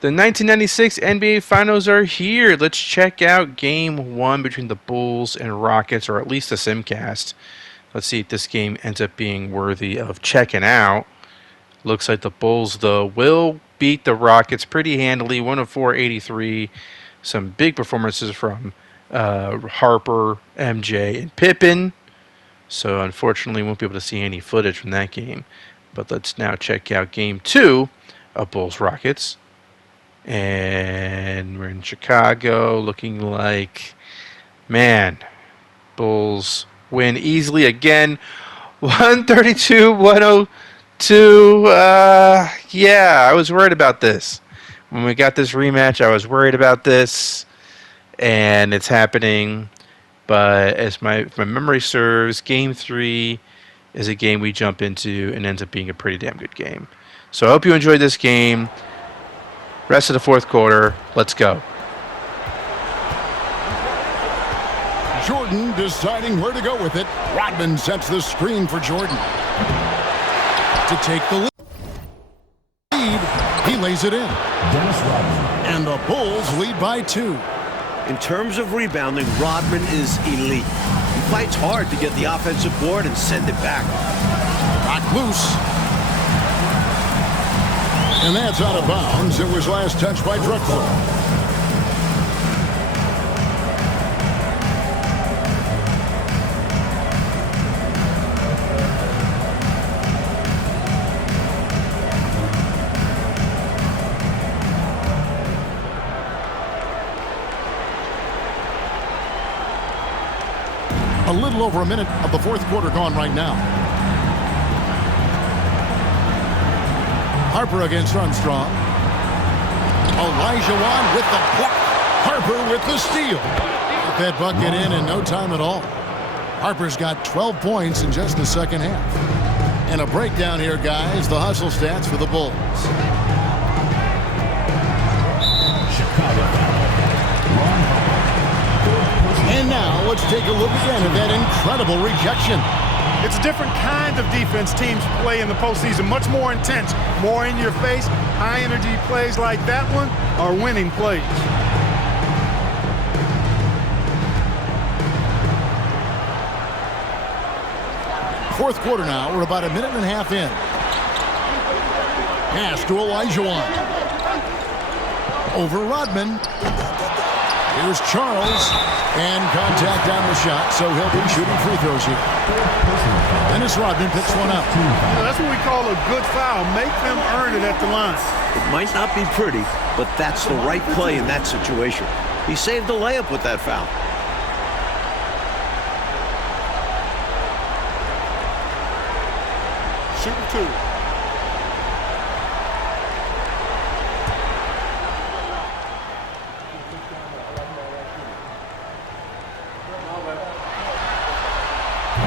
The 1996 NBA Finals are here. Let's check out Game 1 between the Bulls and Rockets, or at least a simcast. Let's see if this game ends up being worthy of checking out. Looks like the Bulls, though, will beat the Rockets pretty handily, 104-83. Some big performances from Harper, MJ, and Pippen. So unfortunately, we won't be able to see any footage from that game. But let's now check out Game 2 of Bulls-Rockets. And we're in Chicago, looking like, man, Bulls win easily again, 132-102. Yeah, I was worried about this. When we got this rematch, I was worried about this, and it's happening. But if my memory serves, Game 3 is a game we jump into and ends up being a pretty damn good game. So I hope you enjoyed this game. Rest of the fourth quarter, let's go. Jordan deciding where to go with it. Rodman sets the screen for Jordan. To take the lead, he lays it in. And the Bulls lead by 2. In terms of rebounding, Rodman is elite. He fights hard to get the offensive board and send it back. Knocked loose. And that's out of bounds. It was last touched by Drexler. A little over a minute of the fourth quarter gone right now. Harper against Armstrong. Olajuwon with the block. Harper with the steal. Get that bucket in no time at all. Harper's got 12 points in just the second half. And a breakdown here, guys. The hustle stats for the Bulls. And now let's take a look again at that incredible rejection. It's a different kind of defense teams play in the postseason. Much more intense, more in your face. High energy plays like that one are winning plays. Fourth quarter now. We're about a minute and a half in. Pass to Olajuwon. Over Rodman. Here's Charles. And contact on the shot, so he'll be shooting free throws here. Dennis Rodman picks one up. That's what we call a good foul. Make them earn it at the line. It might not be pretty, but that's the right play in that situation. He saved the layup with that foul. Shooting 2.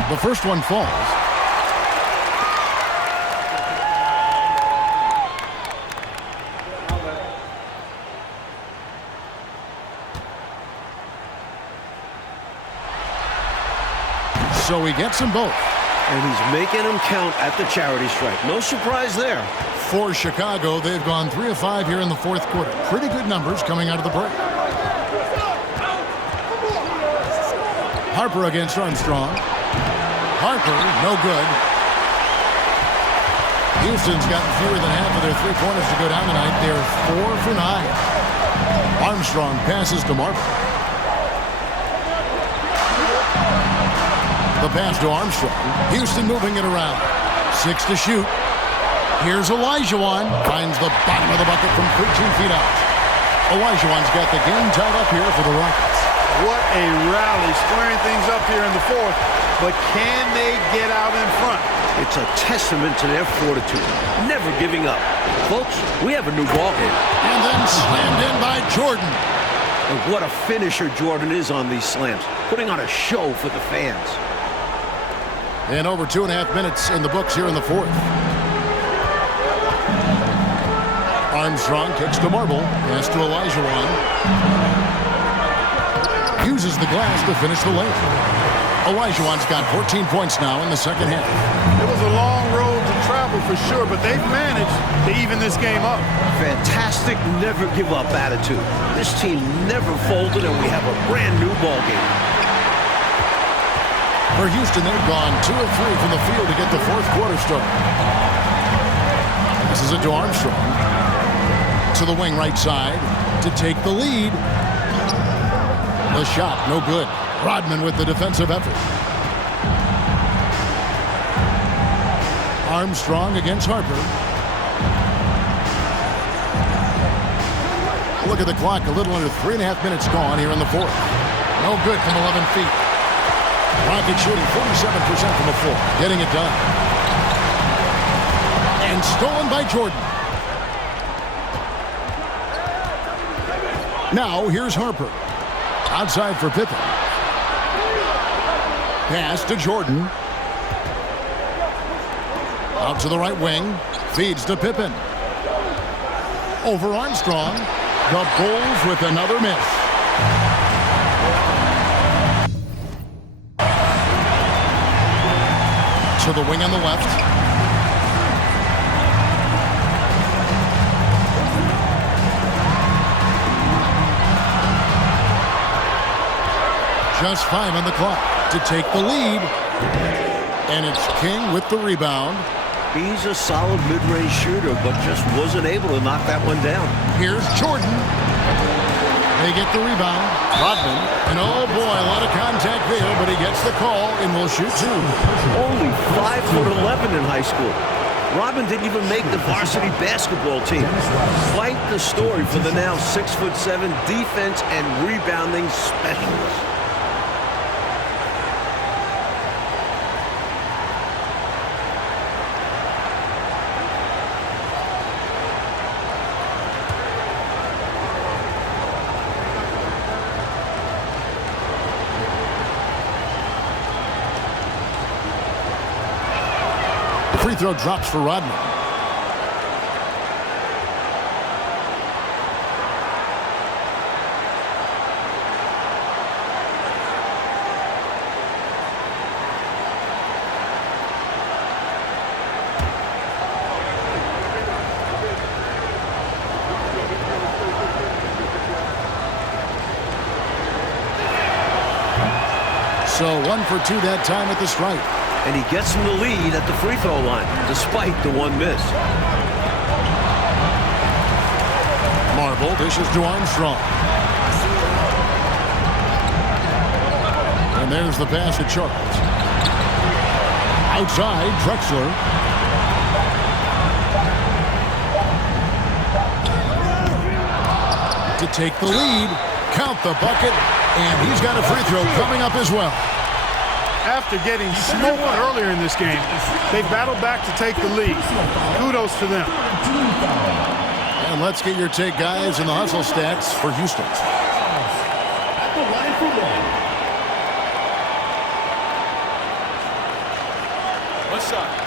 The first one falls. So he gets them both. And he's making them count at the charity stripe. No surprise there. For Chicago, they've gone 3 of 5 here in the fourth quarter. Pretty good numbers coming out of the break. Harper against Armstrong. Harper, no good. Houston's gotten fewer than half of their three-pointers to go down tonight. They're 4 for 9. Armstrong passes to Martin. The pass to Armstrong. Houston moving it around. 6 to shoot. Here's Olajuwon. Finds the bottom of the bucket from 13 feet out. Olajuwon's got the game tied up here for the Rockets. What a rally, squaring things up here in the fourth. But can they get out in front? It's a testament to their fortitude, never giving up. Folks, we have a new ball game. And then slammed in by Jordan. And what a finisher Jordan is on these slams, putting on a show for the fans. And over 2.5 minutes in the books here in the fourth. Armstrong kicks to Marble. Pass to Olajuwon. Uses the glass to finish the layup. Olajuwon's got 14 points now in the second half. It was a long road to travel struggle for sure, but they've managed to even this game up. Fantastic never-give-up attitude. This team never folded, and we have a brand-new ballgame. For Houston, they've gone 2 of 3 from the field to get the fourth quarter started. This is it to Armstrong. To the wing right side to take the lead. The shot, no good. Rodman with the defensive effort. Armstrong against Harper. Look at the clock. A little under 3.5 minutes gone here in the fourth. No good from 11 feet. Rockets shooting 47% from the floor. Getting it done. And stolen by Jordan. Now here's Harper. Outside for Pippen. Pass to Jordan. Out to the right wing. Feeds to Pippen. Over Armstrong. The Bulls with another miss. To the wing on the left. Just 5 on the clock to take the lead. And it's King with the rebound. He's a solid mid-range shooter, but just wasn't able to knock that one down. Here's Jordan. They get the rebound. Rodman. And oh boy, a lot of contact there, but he gets the call and will shoot 2. Only 5'11" in high school. Rodman didn't even make the varsity basketball team. Quite the story for the now 6'7" defense and rebounding specialist. Free throw drops for Rodman. So 1 for 2 that time at the stripe. And he gets him the lead at the free throw line, despite the one miss. Marble dishes to Armstrong. And there's the pass to Charles. Outside, Drexler. To take the lead, count the bucket, and he's got a free throw coming up as well. After getting smoked earlier in this game, they battled back to take the lead. Kudos to them. And let's get your take, guys, in the hustle stats for Houston. At the line for one. What's up?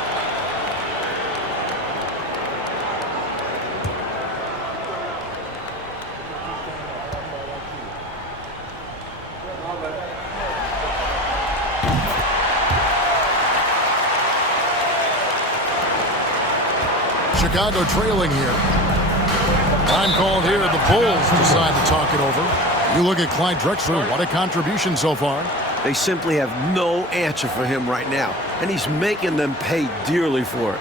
Chicago trailing here. Time called here. The Bulls decide to talk it over. You look at Clyde Drexler. What a contribution so far. They simply have no answer for him right now, and he's making them pay dearly for it.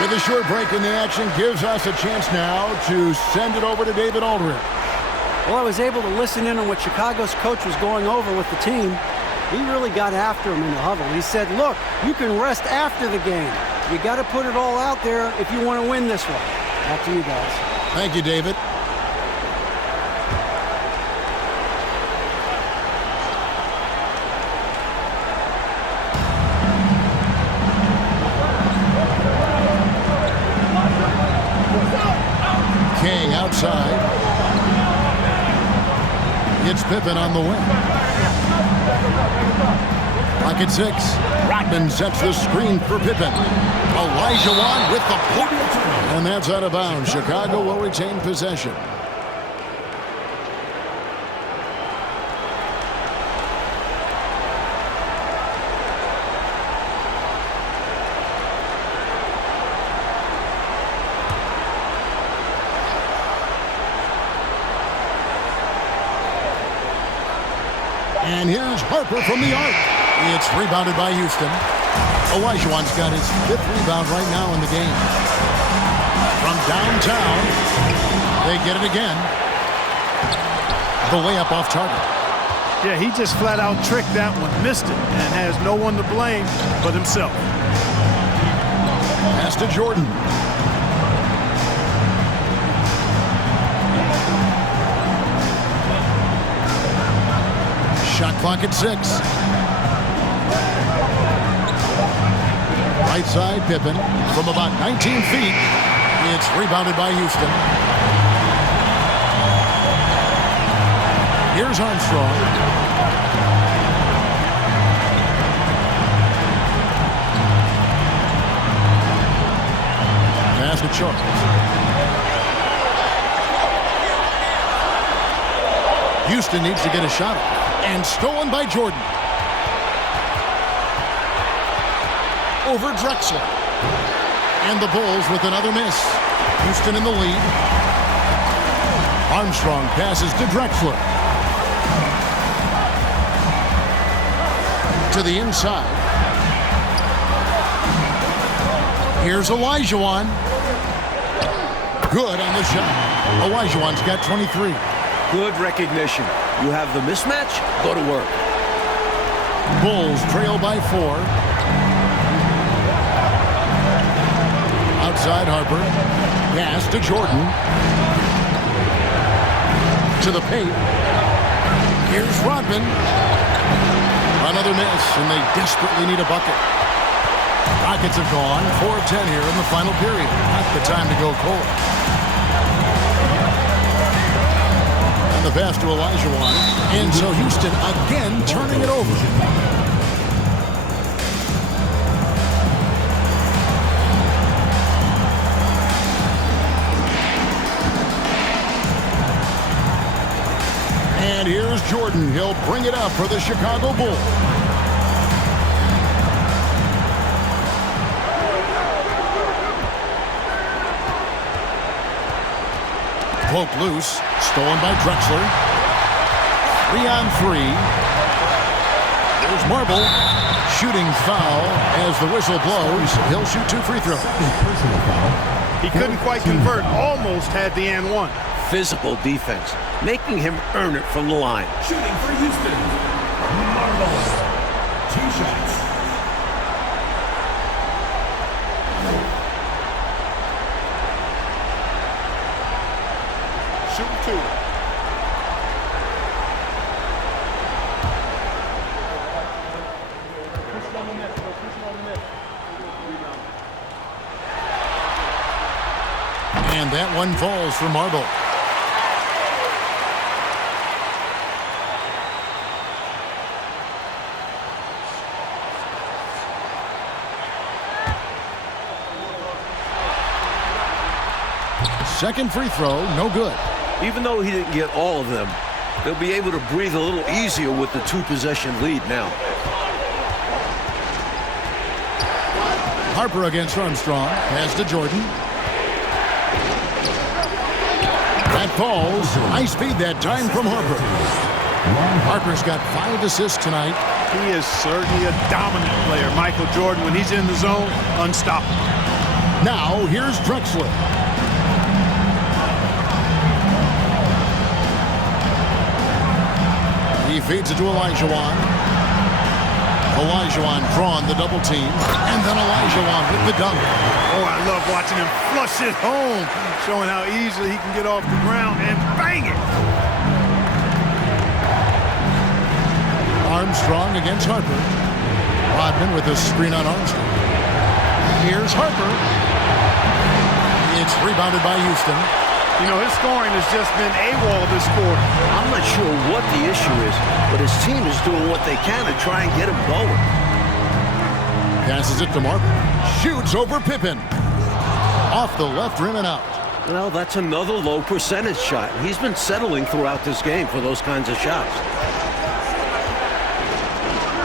With a short break in the action, gives us a chance now to send it over to David Aldridge. Well, I was able to listen in on what Chicago's coach was going over with the team. He really got after him in the huddle. He said, look, you can rest after the game. You got to put it all out there if you want to win this one. Back to you guys. Thank you, David. King outside. It's Pippen on the wing. Lock at 6. Rodman sets the screen for Pippen. Elijah Wan with the block. And that's out of bounds. Chicago will retain possession. And here's Harper from the arc. It's rebounded by Houston. Olajuwon's got his 5th rebound right now in the game. From downtown, they get it again. The layup off target. Yeah, he just flat out tricked that one, missed it, and has no one to blame but himself. Pass to Jordan. Shot clock at 6. Right side, Pippen from about 19 feet. It's rebounded by Houston. Here's Armstrong. Pass to Charles. Houston needs to get a shot off. And stolen by Jordan. Over Drexler. And the Bulls with another miss. Houston in the lead. Armstrong passes to Drexler. To the inside. Here's Olajuwon. Good on the shot. Olajuwon's got 23. Good recognition. You have the mismatch, go to work. Bulls trail by 4. Outside Harper. Pass to Jordan. To the paint. Here's Rodman. Another miss, and they desperately need a bucket. Rockets have gone 4 of 10 here in the final period. Not the time to go cold. And the pass to Olajuwon. And so Houston again turning it over. And here's Jordan. He'll bring it up for the Chicago Bulls. Poked loose. Stolen by Drexler. 3 on 3. There's Marble. Shooting foul as the whistle blows. He'll shoot 2 free throws. He couldn't quite convert. Almost had the and one. Physical defense, making him earn it from the line. Shooting for Houston. Marvelous. 2 shots. Shoot 2. And that one falls for Marble. Second free throw, no good. Even though he didn't get all of them, they'll be able to breathe a little easier with the 2-possession lead now. Harper against Armstrong. Pass to Jordan. That falls. Nice feed that time from Harper. Harper's got 5 assists tonight. He is certainly a dominant player. Michael Jordan, when he's in the zone, unstoppable. Now, here's Drexler. He feeds it to Olajuwon. Olajuwon drawn the double team. And then Olajuwon with the dunk. Oh, I love watching him flush it home, showing how easily he can get off the ground and bang it. Armstrong against Harper. Rodman with a screen on Armstrong. Here's Harper. It's rebounded by Houston. You know, his scoring has just been AWOL this quarter. I'm not sure what the issue is, but his team is doing what they can to try and get him going. Passes it to Marble. Shoots over Pippen. Off the left rim and out. Well, that's another low percentage shot. He's been settling throughout this game for those kinds of shots.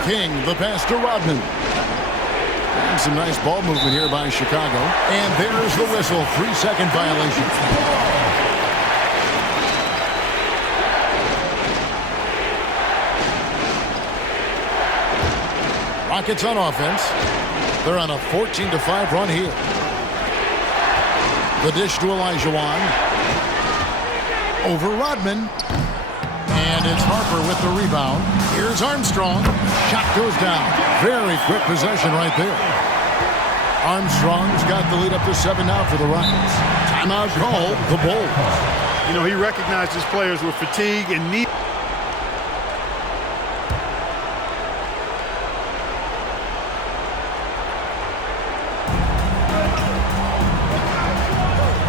King, the pass to Rodman. And some nice ball movement here by Chicago. And there's the whistle. 3-second violation. Rockets on offense. They're on a 14-5 run here. The dish to Olajuwon. Over Rodman. And it's Harper with the rebound. Here's Armstrong. Shot goes down. Very quick possession right there. Armstrong's got the lead up to 7 now for the Rockets. Timeout call, the Bulls. You know, he recognized his players were fatigued and need.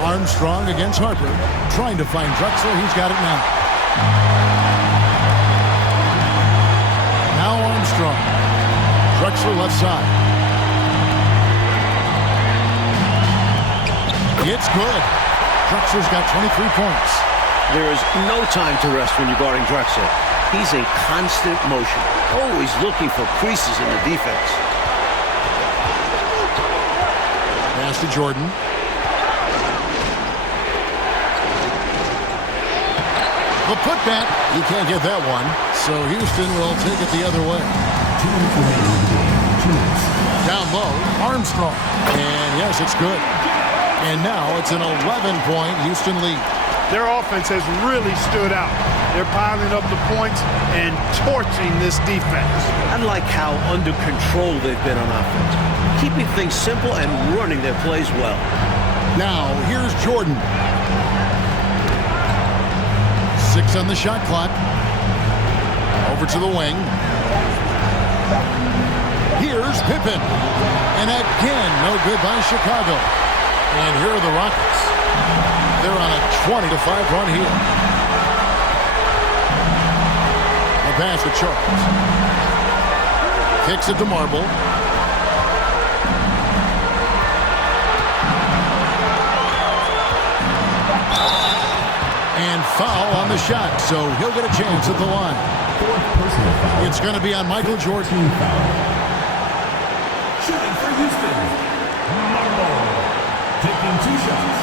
Armstrong against Harper. Trying to find Drexler. He's got it now. Now Armstrong. Drexler left side. It's good. Drexler's got 23 points. There is no time to rest when you're guarding Drexler. He's in constant motion, always looking for creases in the defense. Pass to Jordan. The putback. He can't get that one. So Houston will take it the other way. Down low, Armstrong. And yes, it's good. And now it's an 11-point Houston lead. Their offense has really stood out. They're piling up the points and torching this defense. I like how under control they've been on offense, keeping things simple and running their plays well. Now, here's Jordan. 6 on the shot clock. Over to the wing. Here's Pippen. And again, no good by Chicago. And here are the Rockets. They're on a 20-5 run here. The pass to Charles. Kicks it to Marble. And foul on the shot, so he'll get a chance at the line. It's going to be on Michael Jordan. Shooting for Houston. Marble. Taking 2 shots.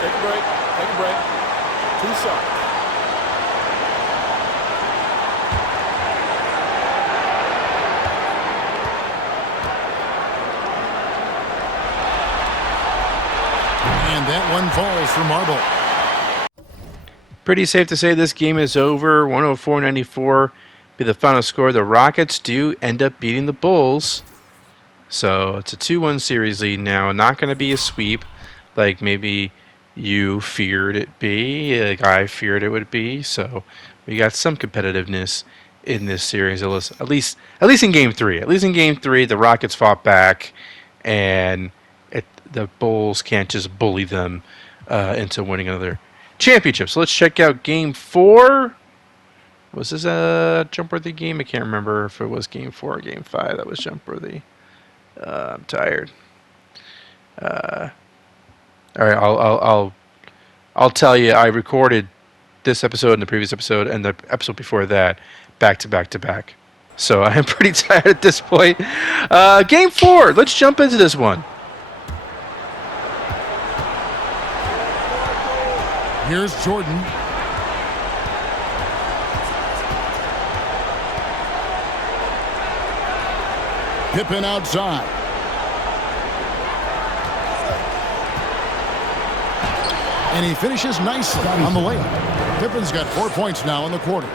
Take a break. Take a break. 2 shots. And that one falls for Marble. Pretty safe to say this game is over. 104-94 be the final score. The Rockets do end up beating the Bulls. So it's a 2-1 series lead now. Not going to be a sweep like maybe you feared it be, like I feared it would be. So we got some competitiveness in this series, at least in Game 3. At least in Game 3, the Rockets fought back, and the Bulls can't just bully them into winning another championship. So let's check out Game 4. Was this a jump-worthy game? I can't remember if it was Game 4 or Game 5 that was jump-worthy. I'm tired. All right, I'll tell you. I recorded this episode and the previous episode and the episode before that back to back. So I am pretty tired at this point. Game 4. Let's jump into this one. Here's Jordan. Pippen outside. And he finishes nicely on the layup. Pippen's got 4 points now in the quarter.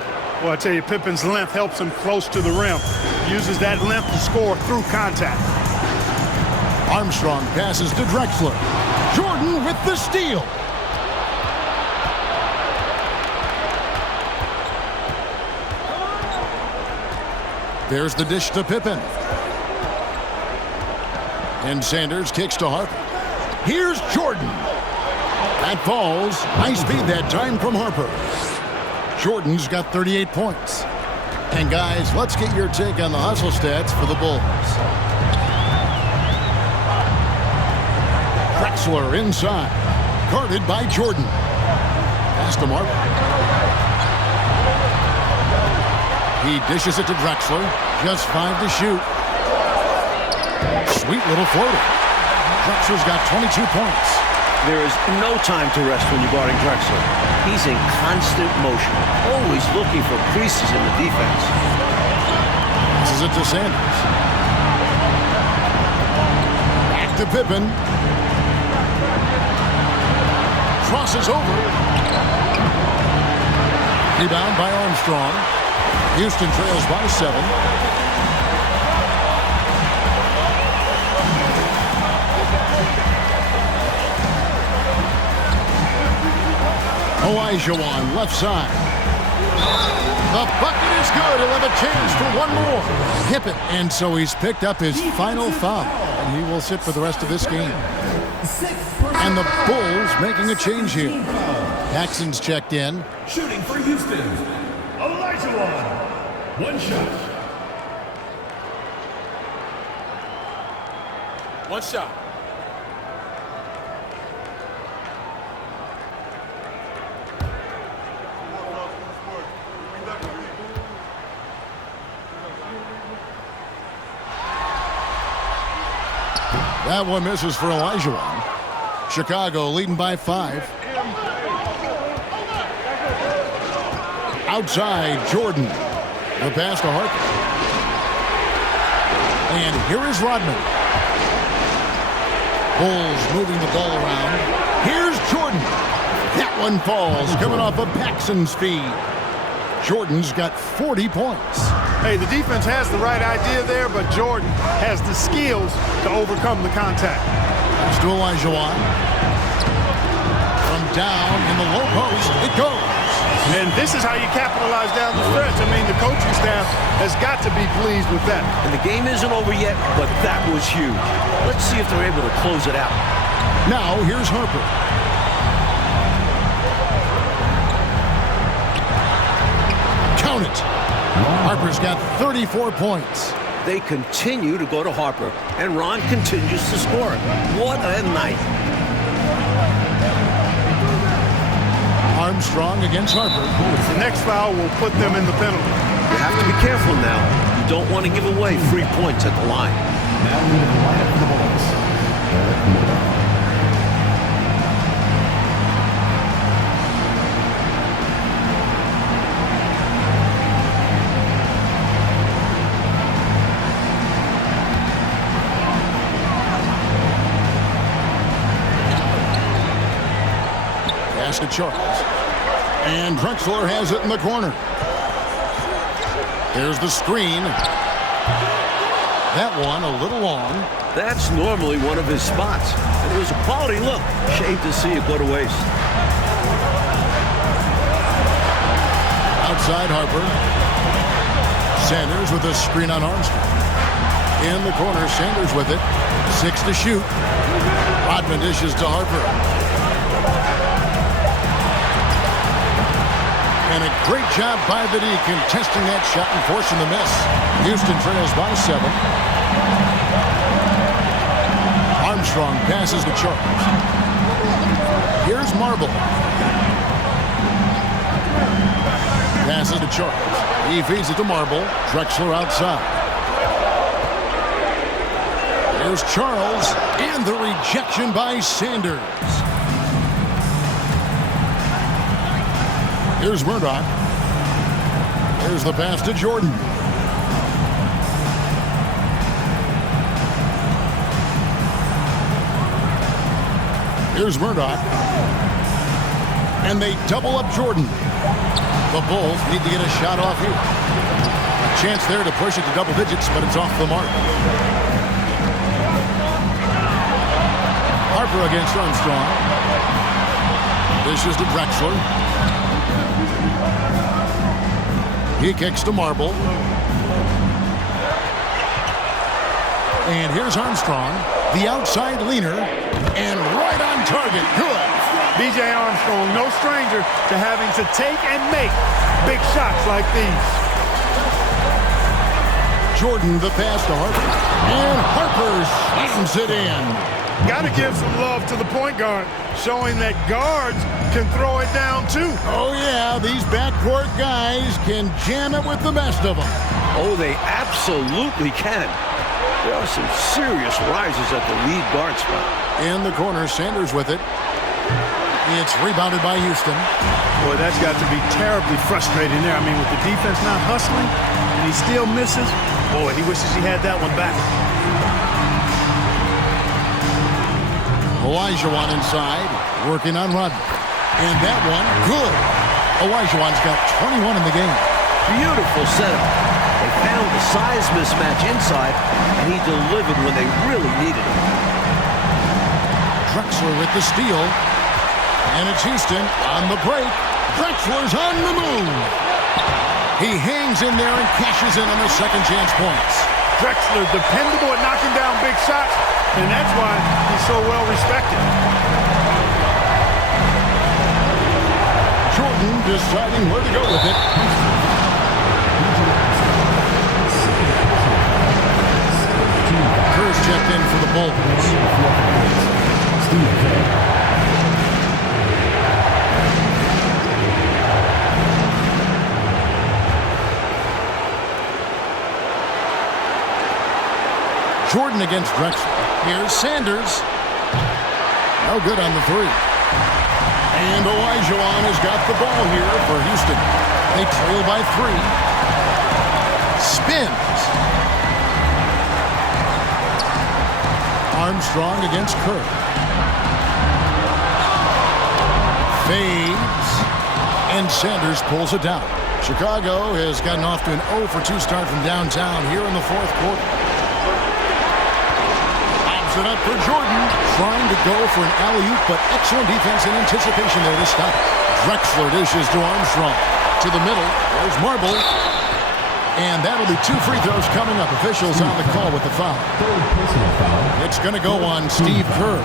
Well, I tell you, Pippen's length helps him close to the rim. Uses that length to score through contact. Armstrong passes to Drexler. Jordan with the steal. There's the dish to Pippen. And Sanders kicks to Harper. Here's Jordan. That falls. Nice speed that time from Harper. Jordan's got 38 points. And guys, let's get your take on the hustle stats for the Bulls. Drexler inside. Guarded by Jordan. Pass to Marble. He dishes it to Drexler. Just 5 to shoot. Sweet little floater. Drexler's got 22 points. There is no time to rest when you're guarding Drexler. He's in constant motion, always looking for creases in the defense. This is it to Sanders. Back to Pippen. Crosses over. Rebound by Armstrong. Houston trails by 7. Olajuwon, left side. The bucket is good. He'll have a chance for one more. Pippen. And so he's picked up his final foul. And he will sit for the rest of this game. And the Bulls making a change here. Jackson's checked in. Shooting for Houston, Olajuwon. One shot. One shot. That one misses for Olajuwon. Chicago leading by 5. Outside, Jordan. The pass to Harper. And here is Rodman. Bulls moving the ball around. Here's Jordan. That one falls, coming off of Paxson's feed. Jordan's got 40 points. Hey, the defense has the right idea there, but Jordan has the skills to overcome the contact. Pass to Olajuwon. From down in the low post, it goes. And this is how you capitalize down the stretch. I mean, the coaching staff has got to be pleased with that. And the game isn't over yet, but that was huge. Let's see if they're able to close it out. Now, here's Harper. Count it. Harper's got 34 points. They continue to go to Harper, and Ron continues to score. What a night. Armstrong against Harper. The next foul will put them in the penalty. You have to be careful now. You don't want to give away free points at the line. Now we have the lineup for the Bulls. Eric Moore. Pass to Charles. And Drexler has it in the corner. There's the screen. That one a little long. That's normally one of his spots. And it was a quality look. Shame to see it go to waste. Outside Harper. Sanders with a screen on Armstrong. In the corner, Sanders with it. 6 to shoot. Rodman dishes to Harper. And a great job by the D contesting that shot and forcing the miss. Houston trails by 7. Armstrong passes to Charles. Here's Marble. Passes to Charles. He feeds it to Marble. Drexler outside. Here's Charles. And the rejection by Sanders. Here's Murdoch. There's the pass to Jordan. Here's Murdoch. And they double up Jordan. The Bulls need to get a shot off here. A chance there to push it to double digits, but it's off the mark. Harper against Armstrong. Dishes to Drexler. He kicks to Marble. And here's Armstrong, the outside leaner, and right on target. Good. B.J. Armstrong, no stranger to having to take and make big shots like these. Jordan, the pass to Harper. And Harper slams it in. Got to give some love to the point guard, showing that guards can throw it down too. Oh, yeah, these backcourt guys can jam it with the best of them. Oh, they absolutely can. There are some serious rises at the lead guard spot. In the corner, Sanders with it. It's rebounded by Houston. Boy, that's got to be terribly frustrating there. I mean, with the defense not hustling and he still misses, boy, he wishes he had that one back. Olajuwon inside, working on Rodman. And that one, good. Olajuwon's got 21 in the game. Beautiful setup. They found the size mismatch inside, and he delivered when they really needed him. Drexler with the steal. And it's Houston on the break. Drexler's on the move. He hangs in there and cashes in on the second chance points. Drexler, dependable at knocking down big shots, and that's why he's so well respected. Jordan deciding where to go with it. Kerr's checked in for the Bulls. Jordan against Drexler. Here's Sanders. No good on the three. And Olajuwon has got the ball here for Houston. They trail by 3. Spins. Armstrong against Kerr. Fades. And Sanders pulls it down. Chicago has gotten off to an 0 for 2 start from downtown here in the fourth quarter. It up for Jordan, trying to go for an alley-oop, but excellent defense and anticipation there to stop it. Drexler dishes to Armstrong. To the middle, there's Marble. And that'll be 2 free throws coming up. Officials on the call with the foul. It's going to go on Steve Kerr.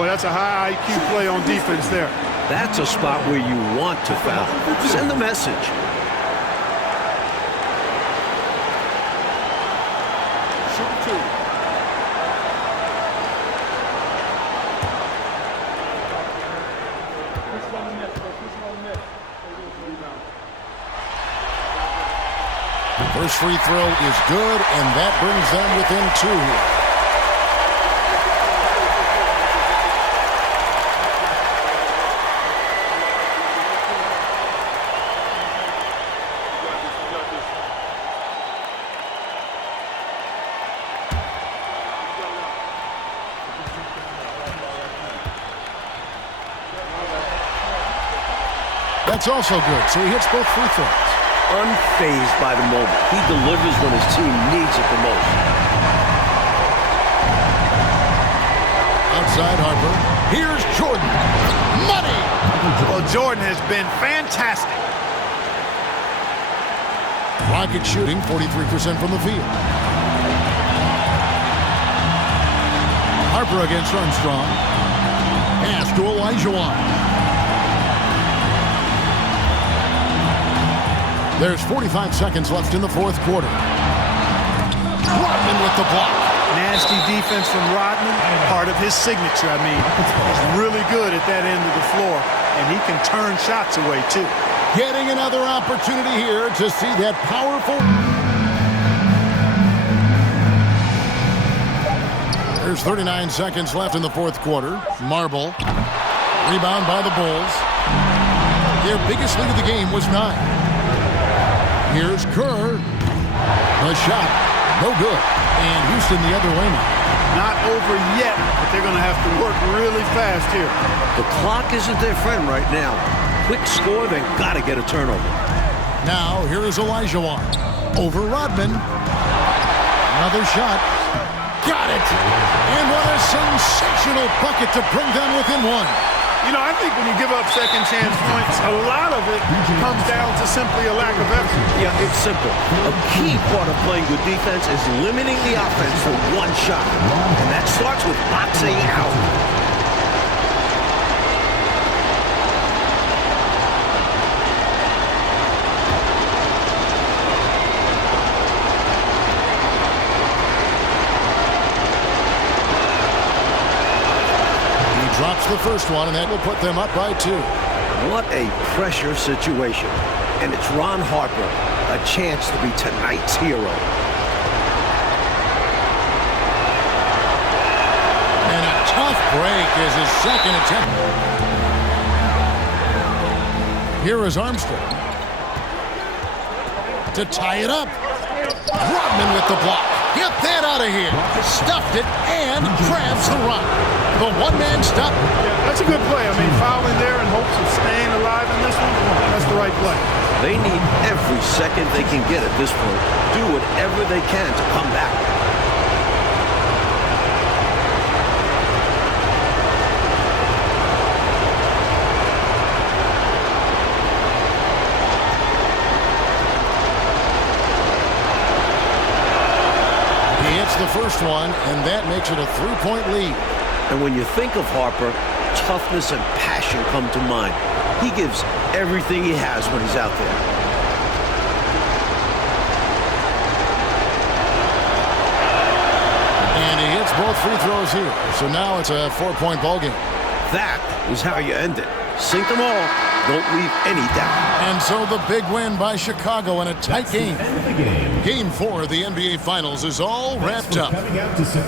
Boy, that's a high IQ play on defense there. That's a spot where you want to foul. Send the message. Shoot 2. First free throw is good, and that brings them within 2 here. That's also good, so he hits both free throws. Unfazed by the moment. He delivers when his team needs it the most. Outside Harper. Here's Jordan. Money! Well, Jordan has been fantastic. Rocket shooting 43% from the field. Harper against Armstrong. Pass to Olajuwon. There's 45 seconds left in the fourth quarter. Rodman with the block. Nasty defense from Rodman, part of his signature. I mean, he's really good at that end of the floor, and he can turn shots away, too. Getting another opportunity here to see that powerful... There's 39 seconds left in the fourth quarter. Marble. Rebound by the Bulls. Their biggest lead of the game was 9. Here's Kerr. The shot. No good. And Houston the other way now. Not over yet, but they're going to have to work really fast here. The clock isn't their friend right now. Quick score, they've got to get a turnover. Now, here is Olajuwon. Over Rodman. Another shot. Got it. And what a sensational bucket to bring them within 1. You know, I think when you give up second chance points, a lot of it comes down to simply a lack of effort. Yeah, it's simple. A key part of playing good defense is limiting the offense to 1 shot. And that starts with boxing out. Drops the first one, and that will put them up by 2. What a pressure situation. And it's Ron Harper, a chance to be tonight's hero. break is his second attempt. Here is Armstrong to tie it up. Rodman with the block. Get that out of here. Stuffed it and grabs the rock. The one-man stop. Yeah, that's a good play. I mean, fouling there in hopes of staying alive in this one, that's the right play. They need every second they can get at this point. Do whatever they can to come back. He hits the first one, and that makes it a 3-point lead. And when you think of Harper, toughness and passion come to mind. He gives everything he has when he's out there. And he hits both free throws here. So now it's a 4-point ball game. That is how you end it. Sink them all. Don't leave any doubt. And so the big win by Chicago in a tight game. Game 4 of the NBA Finals is all wrapped up.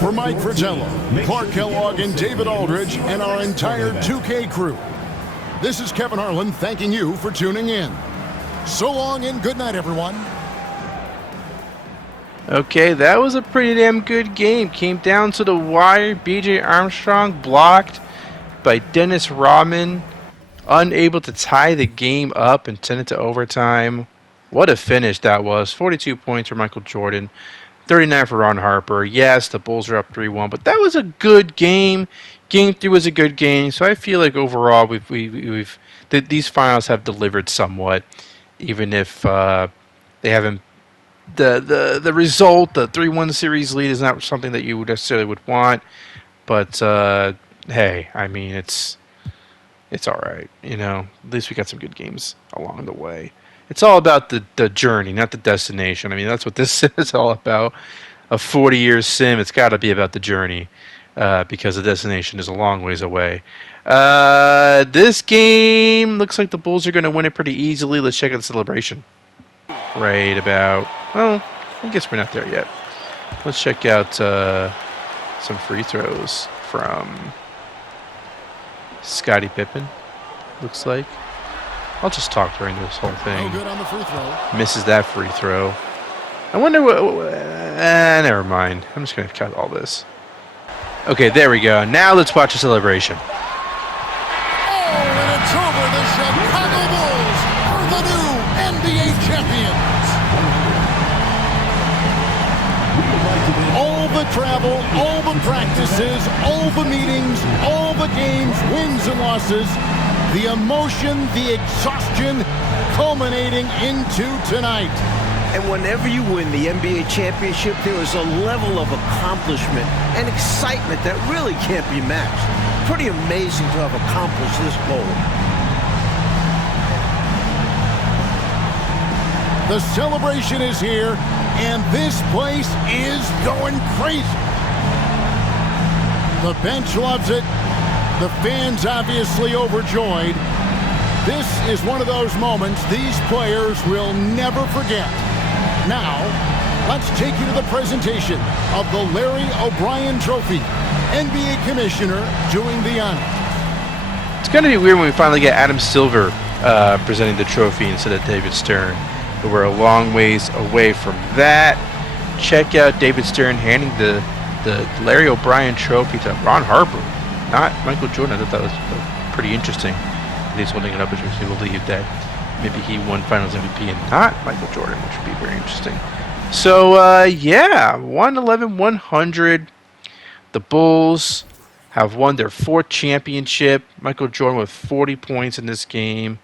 For Mike Fratello, Clark Kellogg, and David Aldridge, and our entire 2K crew, this is Kevin Harlan thanking you for tuning in. So long and good night, everyone. Okay, that was a pretty damn good game. Came down to the wire. B.J. Armstrong blocked by Dennis Rodman. Unable to tie the game up and send it to overtime. What a finish that was. 42 points for Michael Jordan. 39 for Ron Harper. Yes, the Bulls are up 3-1, but that was a good game. Game 3 was a good game. So I feel like overall these finals have delivered somewhat, even if they haven't. The result, the 3-1 series lead, is not something that you necessarily would want. But hey, I mean it's all right. You know, at least we got some good games along the way. It's all about the journey, not the destination. I mean, that's what this is all about. A 40-year sim, it's got to be about the journey because the destination is a long ways away. This game looks like the Bulls are going to win it pretty easily. Let's check out the celebration. Right about, well, I guess we're not there yet. Let's check out some free throws from Scottie Pippen, looks like. I'll just talk during this whole thing. No good on the free throw. Misses that free throw. I wonder what... never mind. I'm just going to cut all this. Okay, there we go. Now let's watch the celebration. Oh, and it's over. The Chicago Bulls are the new NBA champions. All the travel, all the practices, all the meetings, all the games, wins and losses, the emotion, the exhaustion, culminating into tonight. And whenever you win the NBA championship, there is a level of accomplishment and excitement that really can't be matched. Pretty amazing to have accomplished this goal. The celebration is here, and this place is going crazy. The bench loves it. The fans obviously overjoyed. This is one of those moments these players will never forget. Now, let's take you to the presentation of the Larry O'Brien Trophy. NBA Commissioner doing the honor. It's going to be weird when we finally get Adam Silver presenting the trophy instead of David Stern. But we're a long ways away from that. Check out David Stern handing the Larry O'Brien Trophy to Ron Harper, not Michael Jordan. I thought that was pretty interesting. He's holding it up as we believe that maybe he won Finals MVP and not Michael Jordan, which would be very interesting. So, yeah, 111-100. The Bulls have won their 4th championship. Michael Jordan with 40 points in this game.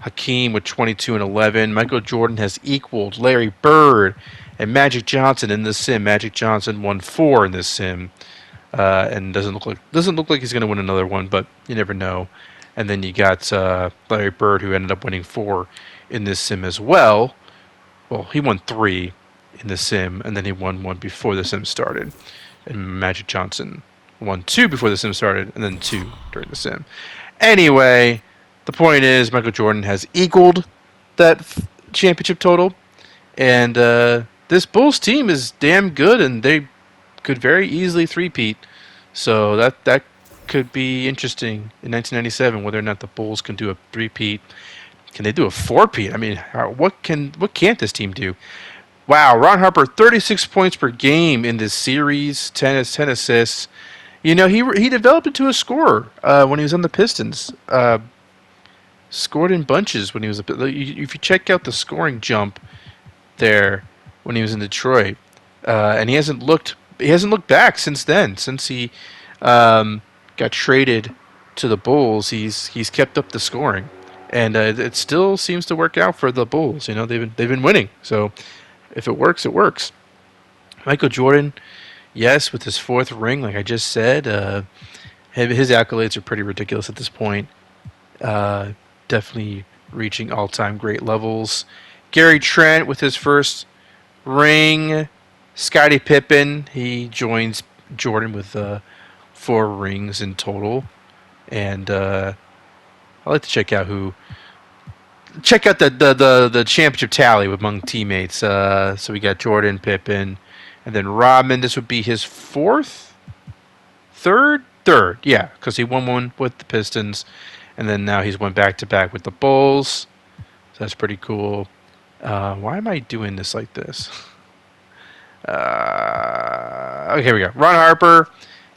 Hakeem with 22 and 11. Michael Jordan has equaled Larry Bird and Magic Johnson in this sim. Magic Johnson won 4 in this sim, and doesn't look like he's going to win another one, but you never know. And then you got Larry Bird, who ended up winning 4 in this sim as well. Well, he won 3 in the sim, and then he won 1 before the sim started. And Magic Johnson won 2 before the sim started, and then 2 during the sim. Anyway, the point is Michael Jordan has equaled that championship total, and this Bulls team is damn good, and they could very easily three-peat. So that could be interesting in 1997, whether or not the Bulls can do a three-peat. Can they do a four-peat? I mean, what can't this team do? Wow, Ron Harper, 36 points per game in this series, 10 assists. You know, he developed into a scorer when he was on the Pistons. Scored in bunches when he was. If you check out the scoring jump there when he was in Detroit, and he hasn't looked back since then. Since he got traded to the Bulls, he's kept up the scoring, and it still seems to work out for the Bulls. You know, they've been winning, so if it works, it works. Michael Jordan, yes, with his fourth ring, like I just said, his accolades are pretty ridiculous at this point. Definitely reaching all-time great levels. Gary Trent with his first ring. Scottie Pippen, he joins Jordan with 4 rings in total. And I like to check out the championship tally among teammates. So we got Jordan, Pippen, and then Rodman. This would be his third, yeah, because he won one with the Pistons, and then now he's won back-to-back with the Bulls. So that's pretty cool. Why am I doing this like this? Okay, here we go. Ron Harper,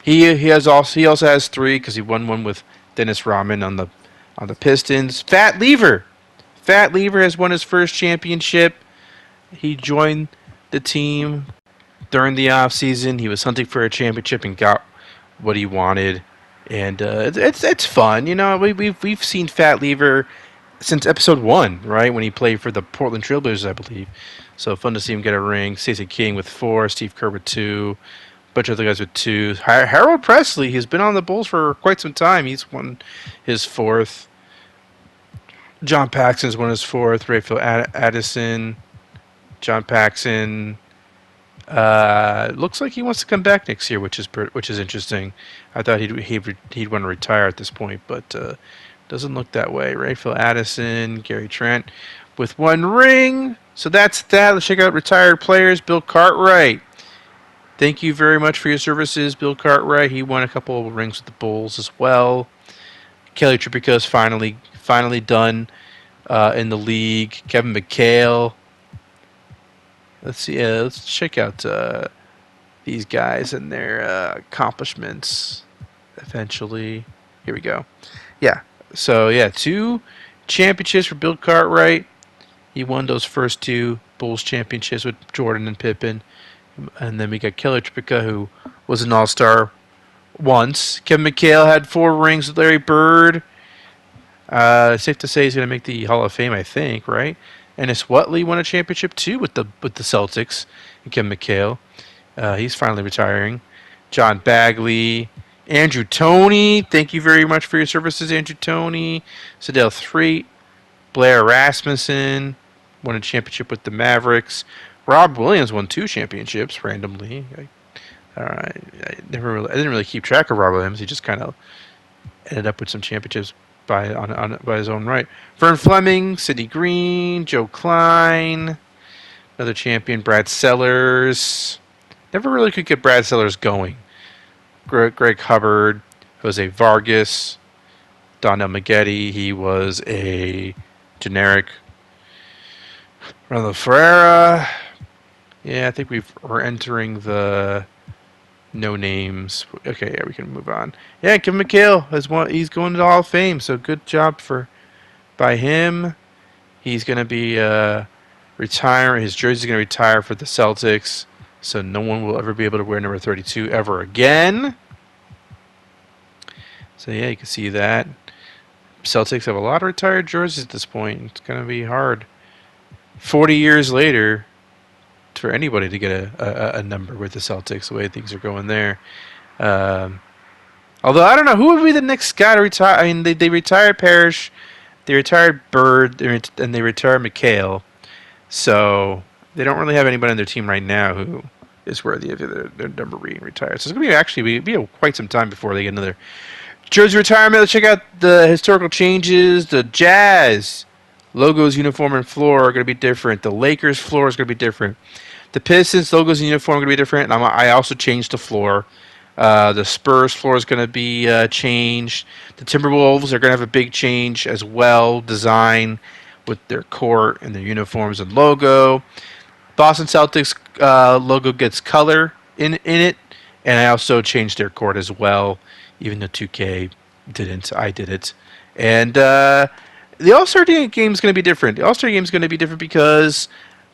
he also has 3 because he won one with Dennis Rodman on the Pistons. Fat Lever has won his first championship. He joined the team during the offseason. He was hunting for a championship and got what he wanted, and it's fun. You know, we've seen Fat Lever since episode 1, right, when he played for the Portland Trailblazers, I believe. So fun to see him get a ring. Stacey King with 4, Steve Kerr with 2, a bunch of other guys with 2. Harold Presley, he's been on the Bulls for quite some time. He's won his 4th. John Paxson's won his 4th. Rayfield Addison, John Paxson. Looks like he wants to come back next year, which is interesting. I thought he'd want to retire at this point, but doesn't look that way. Rayfield Addison, Gary Trent with 1 ring. So that's that. Let's check out retired players. Bill Cartwright. Thank you very much for your services, Bill Cartwright. He won a couple of rings with the Bulls as well. Kelly Tripico's finally done in the league. Kevin McHale. Let's see. Let's check out these guys and their accomplishments. Eventually, here we go. Yeah. So yeah, 2 championships for Bill Cartwright. He won those first 2 Bulls championships with Jordan and Pippen, and then we got Kelly Tripica, who was an All-Star once. Kevin McHale had 4 rings with Larry Bird. Safe to say he's going to make the Hall of Fame, I think, right? Ennis Whatley won a championship too with the Celtics. And Kevin McHale, he's finally retiring. John Bagley, Andrew Toney. Thank you very much for your services, Andrew Toney. Sadell Threet, Blair Rasmussen won a championship with the Mavericks. Rob Williams won 2 championships randomly. I didn't really keep track of Rob Williams. He just kind of ended up with some championships by his own right. Vern Fleming, Sidney Green, Joe Klein, another champion, Brad Sellers. Never really could get Brad Sellers going. Greg Hubbard, Jose Vargas, Donnell Maggette. He was a generic. Ronaldo Ferreira. Yeah, I think we're entering the no names. Okay, yeah, we can move on. Yeah, Kevin McHale he's going to the Hall of Fame, so good job by him. He's going to be retiring. His jersey's going to retire for the Celtics, so no one will ever be able to wear number 32 ever again. So yeah, you can see that. Celtics have a lot of retired jerseys at this point. It's going to be hard. 40 years later, for anybody to get a number with the Celtics, the way things are going there. Although, I don't know, who would be the next guy to retire? I mean, they retired Parrish, they retired Bird, and they retired McHale. So, they don't really have anybody on their team right now who is worthy of their number being retired. So, it's going to be quite some time before they get another jersey retirement. Let's check out the historical changes. The Jazz logos, uniform, and floor are going to be different. The Lakers floor is going to be different. The Pistons logos and uniform are going to be different. And I also changed the floor. The Spurs floor is going to be changed. The Timberwolves are going to have a big change as well, design with their court and their uniforms and logo. Boston Celtics logo gets color in it, and I also changed their court as well, even though 2K didn't. I did it. And the All-Star game is going to be different. The All-Star game is going to be different because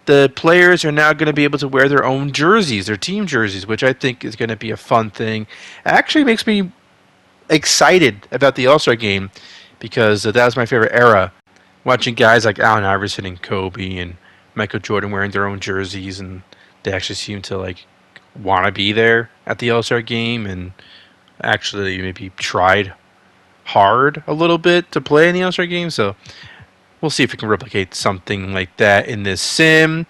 the players are now going to be able to wear their own jerseys, their team jerseys, which I think is going to be a fun thing. It actually makes me excited about the All-Star game because that was my favorite era. Watching guys like Allen Iverson and Kobe and Michael Jordan wearing their own jerseys, and they actually seem to like want to be there at the All-Star game and actually maybe tried hard a little bit to play in the All-Star game. So we'll see if we can replicate something like that in this sim.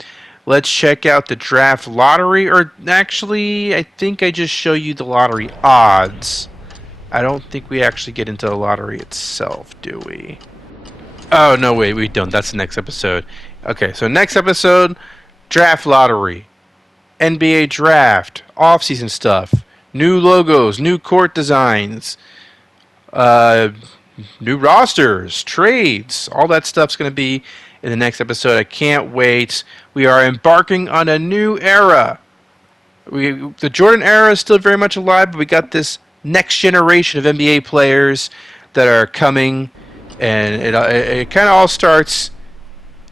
Let's check out the draft lottery, or actually, I think I just show you the lottery odds. I don't think we actually get into the lottery itself, do we? Oh, no, wait, we don't. That's the next episode. Okay, so next episode, draft lottery, NBA draft, off-season stuff, new logos, new court designs, new rosters, trades, all that stuff's going to be in the next episode. I can't wait. We are embarking on a new era. The Jordan era is still very much alive, but we got this next generation of NBA players that are coming, and it kind of all starts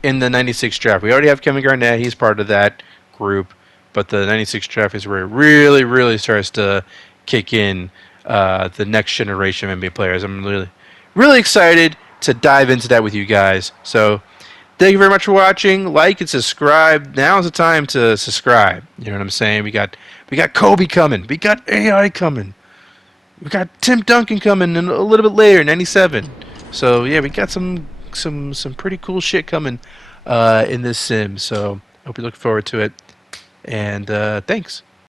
in the 96 draft. We already have Kevin Garnett. He's part of that group, but the 96 draft is where it really, really starts to kick in the next generation of NBA players. I'm really, really excited to dive into that with you guys. So thank you very much for watching. Like and subscribe. Now's the time to subscribe. You know what I'm saying? We got Kobe coming. We got AI coming. We got Tim Duncan coming in a little bit later, 97. So yeah, we got some pretty cool shit coming in this sim. So hope you look forward to it. And thanks.